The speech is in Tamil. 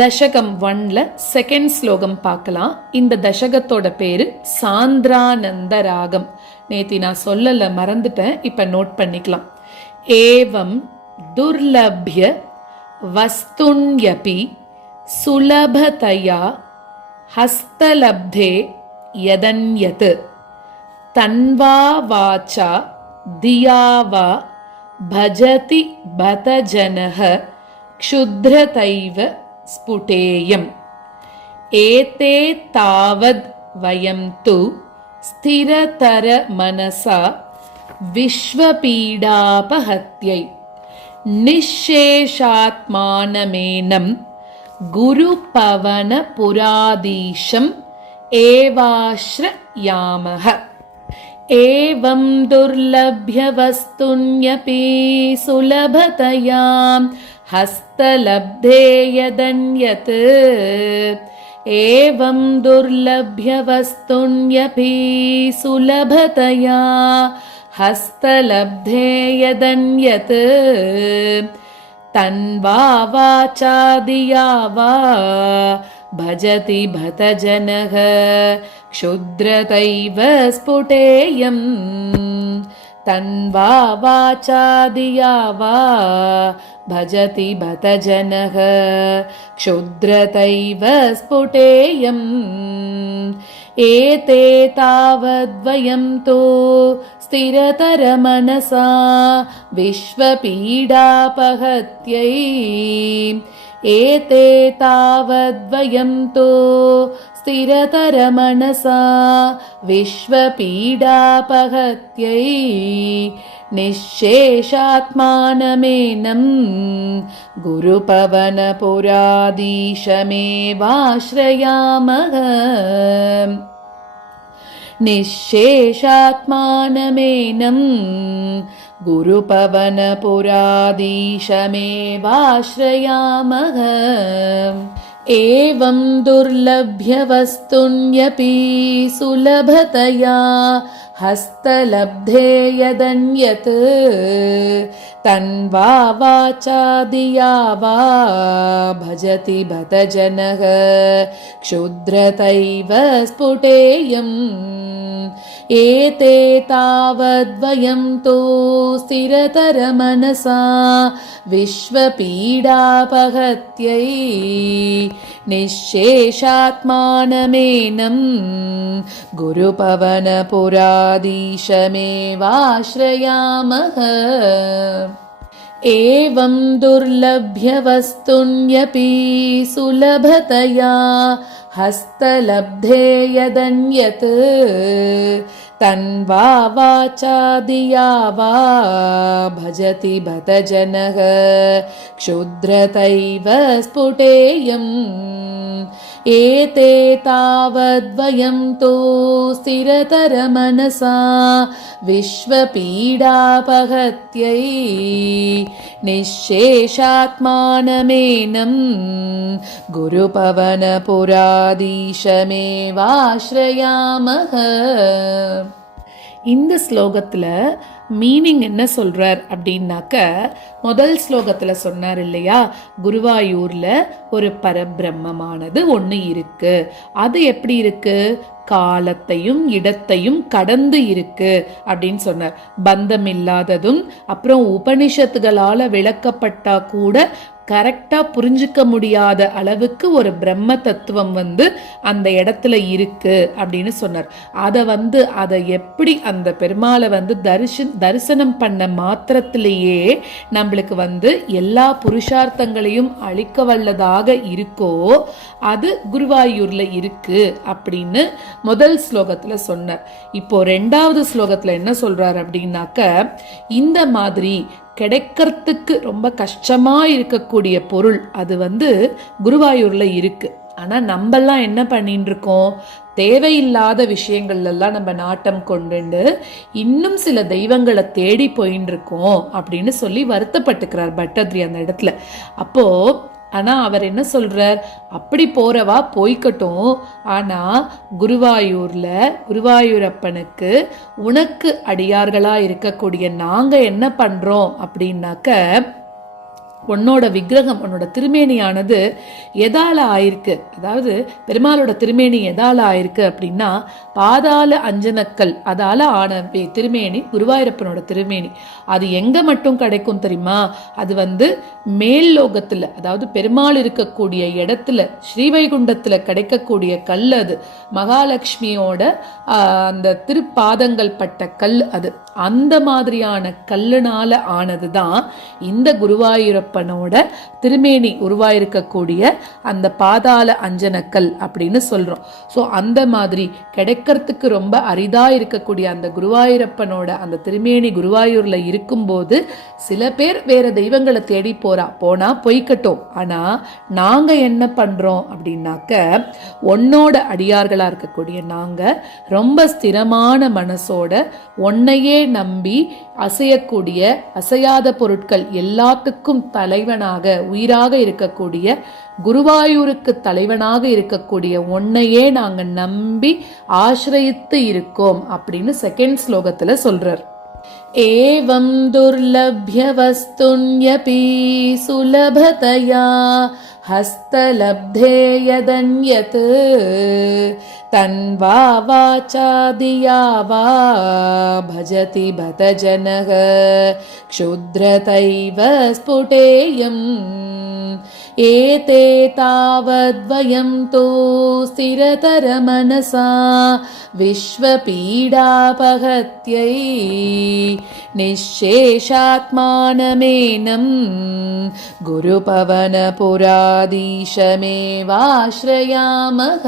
தசகம் 1ல செகண்ட் ஸ்லோகம் பார்க்கலாம். இந்த தசகத்தோட பேரு சாந்திரானந்த ராகம். நேத்தி நான் சொல்லல, மறந்துட்டேன், இப்ப நோட் பண்ணிக்கலாம். ஏவம் துர்லப்ய வஸ்துன்யபி சுலபதயா ஹஸ்தலப்தே யதன்யத் தன்வா வாச்சா தியாவா பஜதி பதஜனஹ க்ஷுத்ரதைவ ஸ்புடேயம். ஏதே தாவத் வயம் து ஸ்திரதர மனசா விஸ்வபீடாபஹத்யை நிஷேஷாத்மானமேனம் குருபவன புராதீஷம் ஏவாஸ்ரயாமஹ. ஏவம் துர்லப்ய வஸ்துன்யபி சுலபதயாம் ஹஸ்தலப்தே யதன்யத். ஏவம் துர்லப்ய வஸ்துன்யபி சுலபதயா ஹஸ்தலப்தே யதன்யத் தன்வா வாச்சா தியா வா பஜதி பதஜனஹ க்ஷுத்ரதைவ ஸ்புடேயம். தன்வா வாச்சா தியா வா பஜதி பதஜனஹ க்ஷுத்ரதைவ ஸ்புடேயம். ஏதே தாவத்வயம் தோ ஸ்திரதர மனசா விஸ்வபீடாபஹத்யை. ஏதே தாவத்வயம் தோ ஸ்திரதர மனசா விஸ்வபீடாபஹத்யை நிஷேஷாத்மானமேனம் குருபவன புராதீஷமேவாஸ்ரயாமஹ. நிஷேஷாத்மானமேனம் குருபவன புராதீஷமேவாஸ்ரயாமஹ. ஏவம் துர்லப்ய வஸ்துன்யபி சுலபதயா ஹஸ்தலப்தே யதன்யத் தன்வா வாச்சா தியா வா பஜதி பதஜனஹ க்ஷுத்ரதைவ ஸ்புடேயம். ஏதே தாவத்வயம் தோ ஸ்திரதர மனசா விஸ்வபீடாபஹத்யை நிஷேஷாத்மானமேனம் குருபவன புராதீஷமேவாஸ்ரயாமஹ. ஏவம் துர்லப்ய வஸ்துன்யபி சுலபதயா ஹஸ்தலப்தே யதன்யத் தன்வா வாச்சா தியா வா பஜதி பதஜனஹ க்ஷுத்ரதைவ ஸ்புடேயம். ஏதே தாவத்வயம் தோ ஸ்திரதர மனசா விஸ்வபீடாபஹத்யை நிஷேஷாத்மானமேனம் குருபவன புராதீஷமேவாஸ்ரயாமஹ. இந்த ஸ்லோகத்துல மீனிங் என்ன சொல்றார் அப்படின்னாக்க, முதல் ஸ்லோகத்துல சொன்னார் இல்லையா, குருவாயூர்ல ஒரு பரபிரம்மமானது ஒண்ணு இருக்கு. அது எப்படி இருக்கு? காலத்தையும் இடத்தையும் கடந்து இருக்கு அப்படின்னு சொன்னார். பந்தம் இல்லாததும், அப்புறம் உபனிஷத்துகளால விளக்கப்பட்டா கூட கரெக்டா புரிஞ்சுக்க முடியாத அளவுக்கு ஒரு பிரம்ம தத்துவம் அந்த இடத்துல இருக்கு அப்படின்னு சொன்னார். அதை எப்படி அந்த பெருமாளை தரிசனம் பண்ண மாத்திரத்திலேயே நம்மளுக்கு எல்லா புருஷார்த்தங்களையும் அளிக்க வல்லதாக இருக்கோ, அது குருவாயூர்ல இருக்கு அப்படின்னு முதல் ஸ்லோகத்துல சொன்னார். இப்போ ரெண்டாவது ஸ்லோகத்துல என்ன சொல்றார் அப்படின்னாக்க, இந்த மாதிரி கிடைக்கிறதுக்கு ரொம்ப கஷ்டமா இருக்கக்கூடிய பொருள் அது குருவாயூர்ல இருக்கு. ஆனா நம்மெல்லாம் என்ன பண்ணிட்டு இருக்கோம்? தேவையில்லாத விஷயங்கள்லாம் நம்ம நாட்டம் கொண்டு இன்னும் சில தெய்வங்களை தேடி போயின்னு இருக்கோம் அப்படின்னு சொல்லி வருத்தப்பட்டுக்கிறார் பட்டத்ரி அந்த இடத்துல. அப்போ ஆனா அவர் என்ன சொல்றார்? அப்படி போறவா போய்கட்டும், ஆனா குருவாயூரப்பனுக்கு உனக்கு அடியார்களா இருக்கக்கூடிய நாங்க என்ன பண்றோம் அப்படின்னாக்க, உன்னோட விக்கிரகம், உன்னோட திருமேனியானது எதால ஆயிருக்கு, அதாவது பெருமாளோட திருமேனி எதால ஆயிருக்கு அப்படின்னா பாதாள அஞ்சனக்கல் அதால ஆன திருமேனி குருவாயூரப்பனோட திருமேனி. அது எங்க மட்டும் கிடைக்கும் தெரியுமா? அது மேல் லோகத்துல, அதாவது பெருமாள் இருக்கக்கூடிய இடத்துல ஸ்ரீவைகுண்டத்துல கிடைக்கக்கூடிய கல். அது மகாலட்சுமியோட அந்த திருப்பாதங்கள் பட்ட கல். அது அந்த மாதிரியான கல்லுனால ஆனதுதான் இந்த குருவாயூரப்பனோட திருமேனி உருவாயிருக்கக்கூடிய அந்த பாதாள அஞ்சனக்கல் அப்படின்னு சொல்றோம். ஸோ அந்த மாதிரி கிடைக்கிறதுக்கு ரொம்ப அரிதா இருக்கக்கூடிய அந்த குருவாயூரப்பனோட அந்த திருமேனி குருவாயூர்ல இருக்கும்போது சில பேர் வேற தெய்வங்களை தேடி போனா பொய்க்கட்டும். ஆனா நாங்க என்ன பண்றோம் அப்படின்னாக்க, உன்னோட அடியார்களா இருக்கக்கூடிய நாங்க ரொம்ப ஸ்திரமான மனசோட உன்னையே நம்பி அசையக்கூடிய அசையாத பொருட்கள் எல்லாத்துக்கும் தலைவனாக உயிராக இருக்கக்கூடிய குருவாயூருக்கு தலைவனாக இருக்கக்கூடிய உன்னையே நாங்க நம்பி ஆசிரயித்து இருக்கோம் அப்படின்னு செகண்ட் ஸ்லோகத்துல சொல்றார். ஏவம் துர்லப்ய வஸ்துன்யபி சுலபதயா ஹஸ்தலப்தே யதன்யத் தன்வா வாசாதியா வா பஜதி பத ஜனக க்ஷுத்ரதைவ ஸ்புடேயம் ஏதே தாவத்வயம் தோ ஸ்திரதர மனசா விஸ்வபீடாபகத்யை நிஷேஷாத்மானமேனம் குருபவனபுராதீஷமேவாஸ்ரயாமஹ.